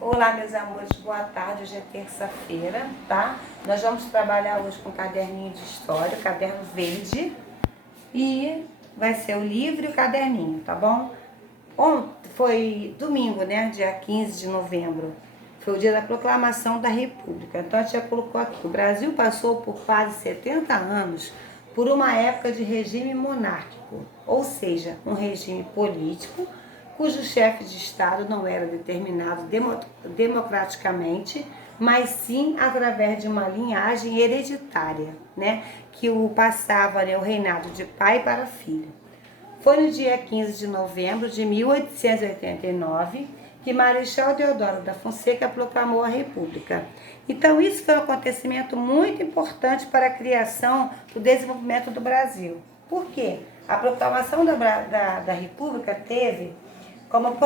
Olá, meus amores, boa tarde. Hoje é terça-feira, tá? Nós vamos trabalhar hoje com um caderninho de história, caderno verde, e vai ser o livro e o caderninho, tá bom? Ontem foi domingo, né? Dia 15 de novembro. Foi o dia da proclamação da República. Então a gente já colocou aqui: o Brasil passou por quase 70 anos por uma época de regime monárquico, ou seja, um regime político cujo chefe de Estado não era determinado democraticamente, mas sim através de uma linhagem hereditária, né, que o passava, né, o reinado de pai para filho. Foi no dia 15 de novembro de 1889 que Marechal Deodoro da Fonseca proclamou a República. Então, isso foi um acontecimento muito importante para a criação do desenvolvimento do Brasil. Por quê? A proclamação da República teve como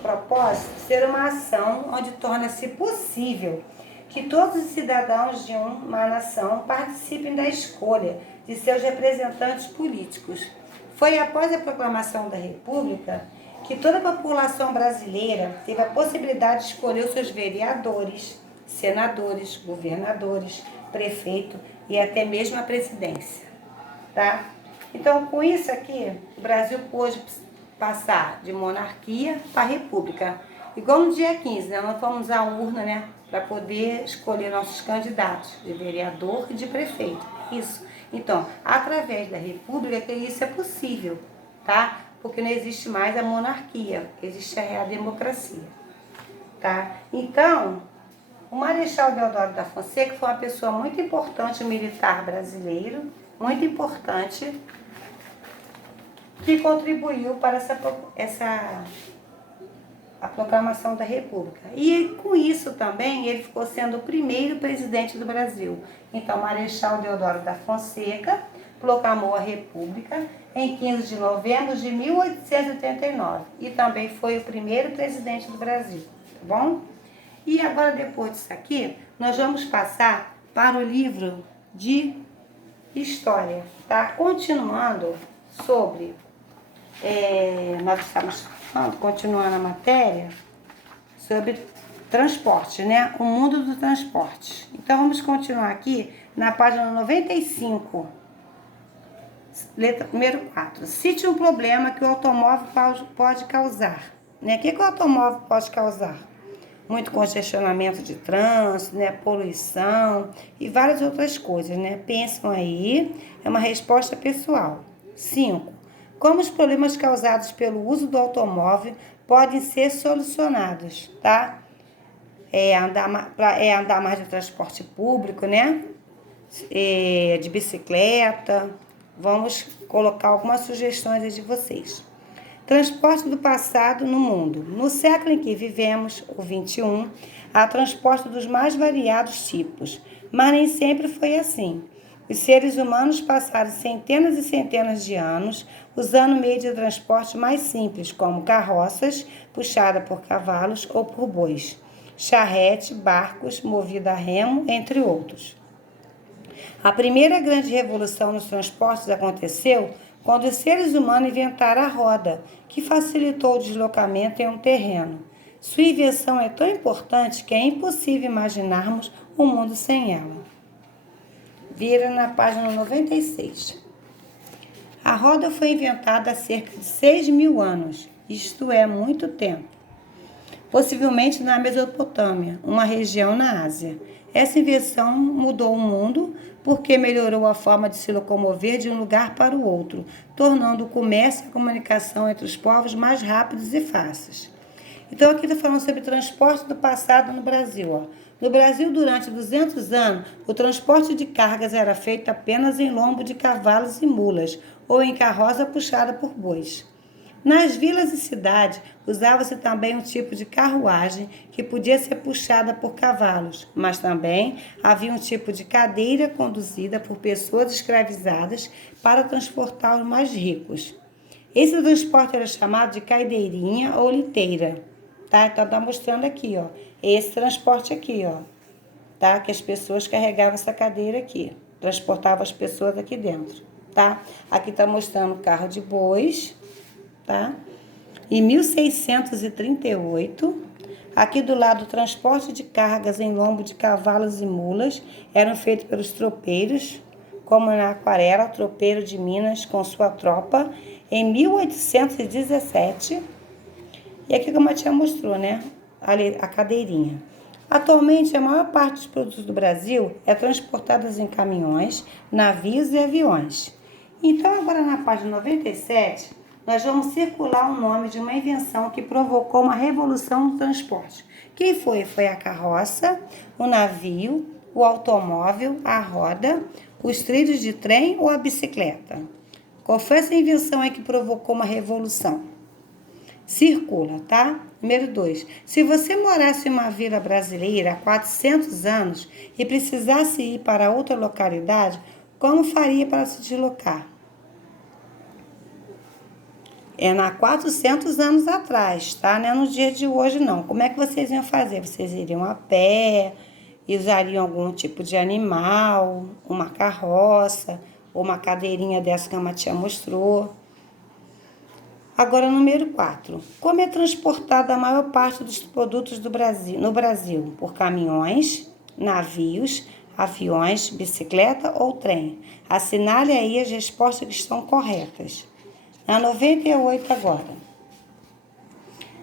propósito ser uma ação onde torna-se possível que todos os cidadãos de uma nação participem da escolha de seus representantes políticos. Foi após a proclamação da República que toda a população brasileira teve a possibilidade de escolher os seus vereadores, senadores, governadores, prefeito e até mesmo a presidência, tá? Então, com isso aqui, o Brasil pôde passar de monarquia para república. Igual no dia 15, né? Nós fomos à urna, né? Para poder escolher nossos candidatos de vereador e de prefeito. Isso. Então, através da república que isso é possível, tá? Porque não existe mais a monarquia, existe a democracia, tá? Então, o Marechal Deodoro da Fonseca foi uma pessoa muito importante, um militar brasileiro, muito importante, que contribuiu para a proclamação da República. E com isso também ele ficou sendo o primeiro presidente do Brasil. Então, Marechal Deodoro da Fonseca proclamou a República em 15 de novembro de 1889 e também foi o primeiro presidente do Brasil, tá bom? E agora, depois disso aqui, nós vamos passar para o livro de História, tá? Continuando sobre... nós estamos continuando a matéria sobre transporte, né? O mundo do transporte. Então, vamos continuar aqui na página 95, letra número 4. Cite um problema que o automóvel pode causar, né? O que o automóvel pode causar? Muito congestionamento de trânsito, né? Poluição e várias outras coisas, né? Pensam aí, é uma resposta pessoal. 5. Como os problemas causados pelo uso do automóvel podem ser solucionados, tá? Andar mais de transporte público, né? De bicicleta. Vamos colocar algumas sugestões aí de vocês. Transporte do passado no mundo. No século em que vivemos, o 21, há transporte dos mais variados tipos, mas nem sempre foi assim. Os seres humanos passaram centenas e centenas de anos usando meios de transporte mais simples, como carroças puxadas por cavalos ou por bois, charrete, barcos movidos a remo, entre outros. A primeira grande revolução nos transportes aconteceu quando os seres humanos inventaram a roda, que facilitou o deslocamento em um terreno. Sua invenção é tão importante que é impossível imaginarmos um mundo sem ela. Vira na página 96. A roda foi inventada há cerca de 6.000 anos, isto é, muito tempo. Possivelmente na Mesopotâmia, uma região na Ásia. Essa invenção mudou o mundo porque melhorou a forma de se locomover de um lugar para o outro, tornando o comércio e a comunicação entre os povos mais rápidos e fáceis. Então, aqui está falando sobre transporte do passado no Brasil. Ó. No Brasil, durante 200 anos, o transporte de cargas era feito apenas em lombo de cavalos e mulas, ou em carroça puxada por bois. Nas vilas e cidades, usava-se também um tipo de carruagem que podia ser puxada por cavalos, mas também havia um tipo de cadeira conduzida por pessoas escravizadas para transportar os mais ricos. Esse transporte era chamado de caideirinha ou liteira, tá? Então tá mostrando aqui, ó, esse transporte aqui, ó, tá? Que as pessoas carregavam essa cadeira aqui, transportavam as pessoas aqui dentro, tá? Aqui tá mostrando carro de bois, tá? Em 1638, aqui do lado, o transporte de cargas em lombo de cavalos e mulas eram feitos pelos tropeiros, como na Aquarela, tropeiro de Minas, com sua tropa, em 1817. E aqui, como a tia mostrou, né? A cadeirinha. Atualmente, a maior parte dos produtos do Brasil é transportada em caminhões, navios e aviões. Então, agora na página 97, nós vamos circular o nome de uma invenção que provocou uma revolução no transporte. Quem foi? Foi a carroça, o navio, o automóvel, a roda, os trilhos de trem ou a bicicleta? Qual foi essa invenção aí que provocou uma revolução? Circula, tá? Número 2. Se você morasse em uma vila brasileira há 400 anos e precisasse ir para outra localidade, como faria para se deslocar? É na 400 anos atrás, tá? Não é no dia de hoje, não. Como é que vocês iam fazer? Vocês iriam a pé, usariam algum tipo de animal, uma carroça, ou uma cadeirinha dessa que a tia mostrou. Agora, número 4. Como é transportada a maior parte dos produtos no Brasil? Por caminhões, navios, aviões, bicicleta ou trem? Assinale aí as respostas que estão corretas. Na 98 agora.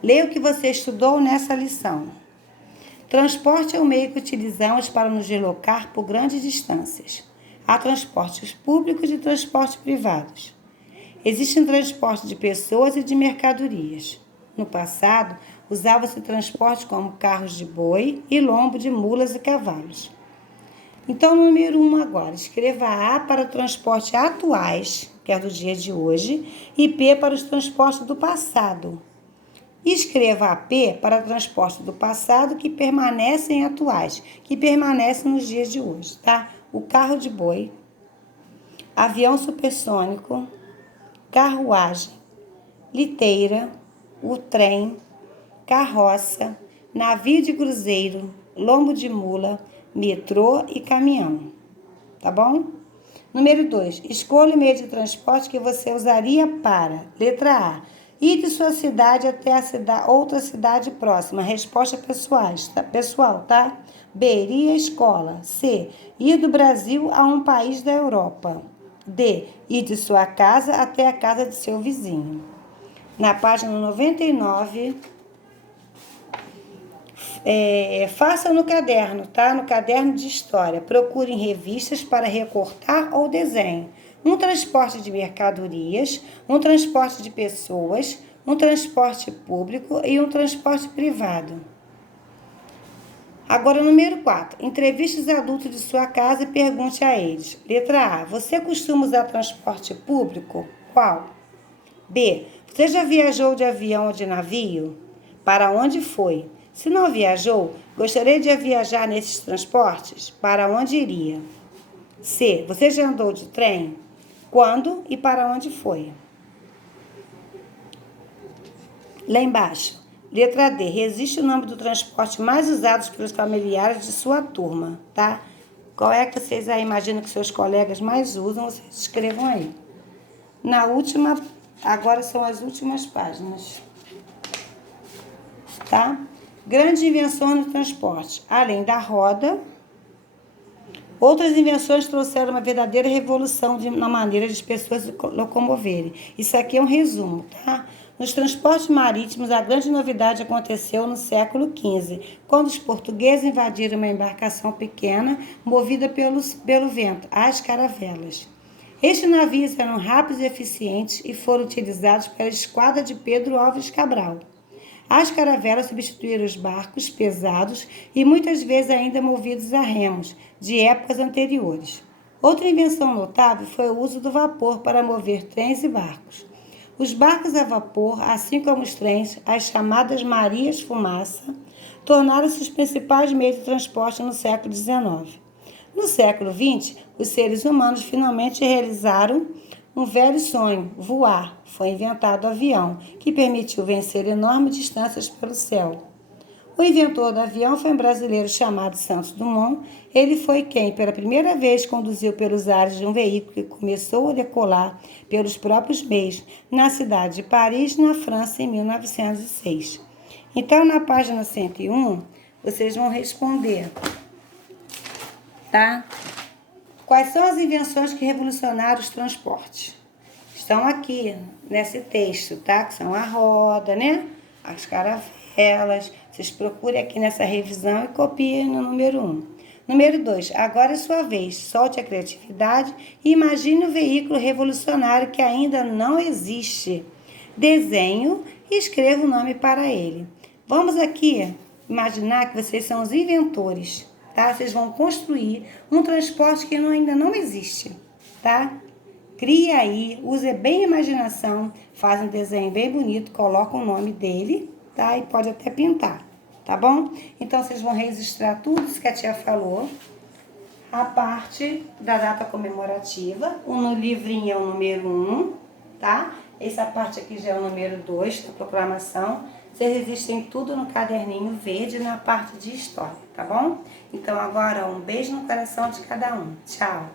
Leia o que você estudou nessa lição. Transporte é o meio que utilizamos para nos deslocar por grandes distâncias. Há transportes públicos e transportes privados. Existe um transporte de pessoas e de mercadorias. No passado, usava-se transporte como carros de boi e lombo de mulas e cavalos. Então, número 1 agora. Escreva A para o transporte atuais, que é do dia de hoje, e P para os transportes do passado. Escreva a P para o transporte do passado que permanecem atuais, que permanecem nos dias de hoje, tá? O carro de boi, avião supersônico, carruagem, liteira, o trem, carroça, navio de cruzeiro, lombo de mula, metrô e caminhão. Tá bom? Número 2. Escolha o meio de transporte que você usaria para. Letra A. Ir de sua cidade até a outra cidade próxima. Resposta pessoal, tá? B. Ir à escola. C. Ir do Brasil a um país da Europa. D. Ir de sua casa até a casa de seu vizinho. Na página 99, faça no caderno, tá? No caderno de história. Procure em revistas para recortar ou desenho. Um transporte de mercadorias, um transporte de pessoas, um transporte público e um transporte privado. Agora, número 4. Entreviste os adultos de sua casa e pergunte a eles. Letra A. Você costuma usar transporte público? Qual? B. Você já viajou de avião ou de navio? Para onde foi? Se não viajou, gostaria de viajar nesses transportes? Para onde iria? C. Você já andou de trem? Quando e para onde foi? Lá embaixo. Letra D. Resiste o nome do transporte mais usado pelos familiares de sua turma, tá? Qual é que vocês aí imaginam que seus colegas mais usam? Vocês escrevam aí. Na última, agora são as últimas páginas, tá? Grandes invenções no transporte. Além da roda, outras invenções trouxeram uma verdadeira revolução na maneira de as pessoas se locomoverem. Isso aqui é um resumo, tá? Nos transportes marítimos, a grande novidade aconteceu no século XV, quando os portugueses invadiram uma embarcação pequena, movida pelo vento, as caravelas. Estes navios eram rápidos e eficientes e foram utilizados pela esquadra de Pedro Álvares Cabral. As caravelas substituíram os barcos pesados e muitas vezes ainda movidos a remos, de épocas anteriores. Outra invenção notável foi o uso do vapor para mover trens e barcos. Os barcos a vapor, assim como os trens, as chamadas Marias-Fumaça, tornaram-se os principais meios de transporte no século XIX. No século XX, os seres humanos finalmente realizaram um velho sonho, voar. Foi inventado o avião, que permitiu vencer enormes distâncias pelo céu. O inventor do avião foi um brasileiro chamado Santos Dumont. Ele foi quem, pela primeira vez, conduziu pelos ares de um veículo que começou a decolar pelos próprios meios na cidade de Paris, na França, em 1906. Então, na página 101, vocês vão responder, tá? Quais são as invenções que revolucionaram os transportes? Estão aqui nesse texto, tá? Que são a roda, né? As caravelas. Vocês procurem aqui nessa revisão e copiem no número 1. Número 2. Agora é sua vez. Solte a criatividade e imagine um veículo revolucionário que ainda não existe. Desenhe e escreva o nome para ele. Vamos aqui imaginar que vocês são os inventores, tá? Vocês vão construir um transporte que ainda não existe, tá? Cria aí, use bem a imaginação, faz um desenho bem bonito, coloca o nome dele, tá? E pode até pintar, tá bom? Então, vocês vão registrar tudo isso que a tia falou. A parte da data comemorativa, no livrinho é o número 1, tá? Essa parte aqui já é o número 2 da proclamação. Vocês resistem tudo no caderninho verde na parte de história, tá bom? Então, agora um beijo no coração de cada um. Tchau!